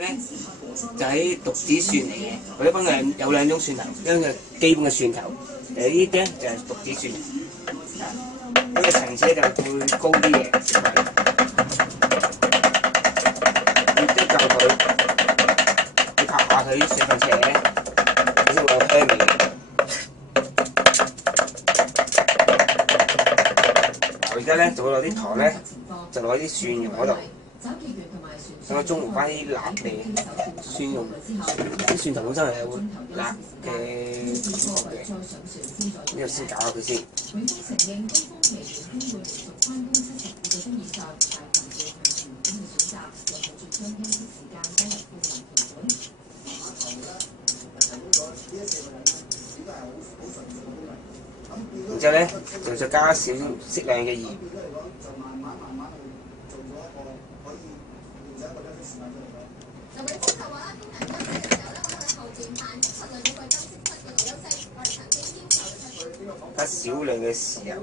咧就喺獨子蒜嚟嘅，佢一般係有兩種蒜頭，一種係基本嘅蒜頭，呢啲咧就係獨子蒜，呢個層次咧就會高啲嘅，要即係就佢，你拍下佢水分斜，佢先會有香味嘅。而家咧就會攞啲糖咧，就攞啲蒜蓉嗰度。等佢中和翻啲辣味，蒜蓉啲蒜頭本身係有辣嘅感覺嘅，呢個先搞下佢先。然之後咧，就再加少適量嘅鹽。加少量嘅豉油。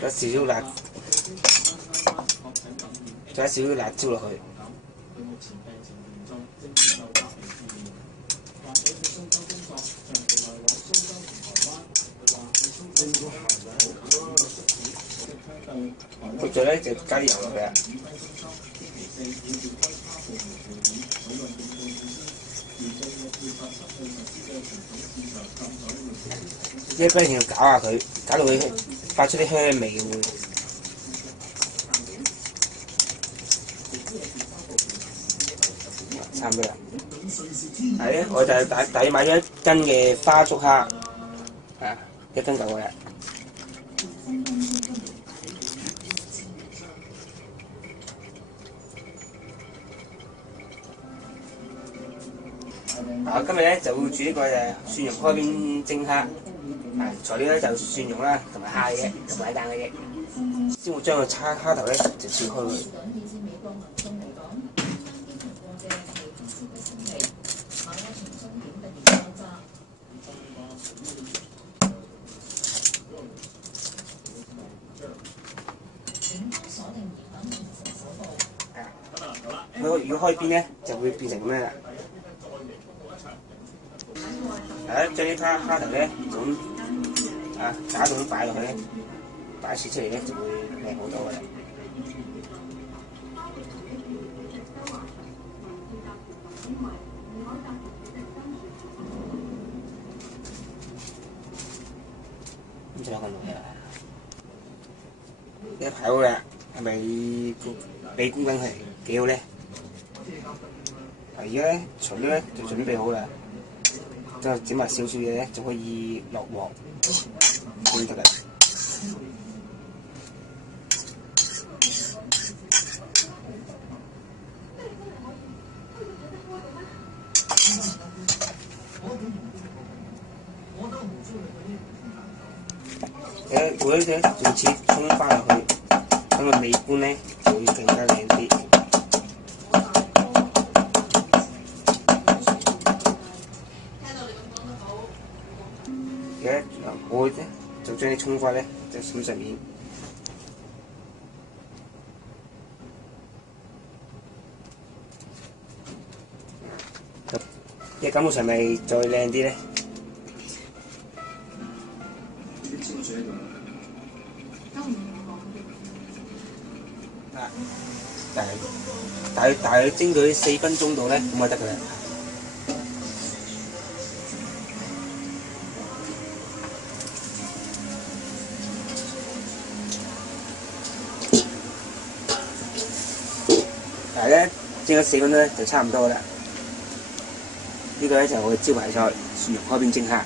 加少少辣，加少少辣椒落去。焗咗咧就加啲油落去啦。一不斷要搞下佢，搞到佢發出啲香味嘅。差唔多啦。係咧，我就大約買咗1斤嘅花竹蝦，1斤夠嘅啦。我今日咧就會煮呢個蒜蓉開邊蒸蝦，材料咧就蒜蓉啦，同埋蝦嘅，同埋蛋嘅啫。先會將個蝦頭咧就切開佢。如果開邊咧，就會變成咁樣啦。將啲蝦頭咧咁打到咁擺落去咧，擺切出嚟咧就會靚好多嘅啦。咁仲有個女啊，一排好啦，係咪俾公緊佢幾好咧？而家咧材料咧就準備好啦。就整埋少少嘢咧，就可以落鑊先得啦。我呢隻仲似沖翻落去，咁個美觀咧就會更加靚啲。我咧就將啲葱花咧就撒上面，啲感覺上咪再靚啲咧。大約蒸佢4分鐘度咧，咁就得㗎啦。但係咧蒸咗4分鐘咧就差唔多啦。呢個咧就係我嘅招牌菜蒜蓉開邊蒸蝦。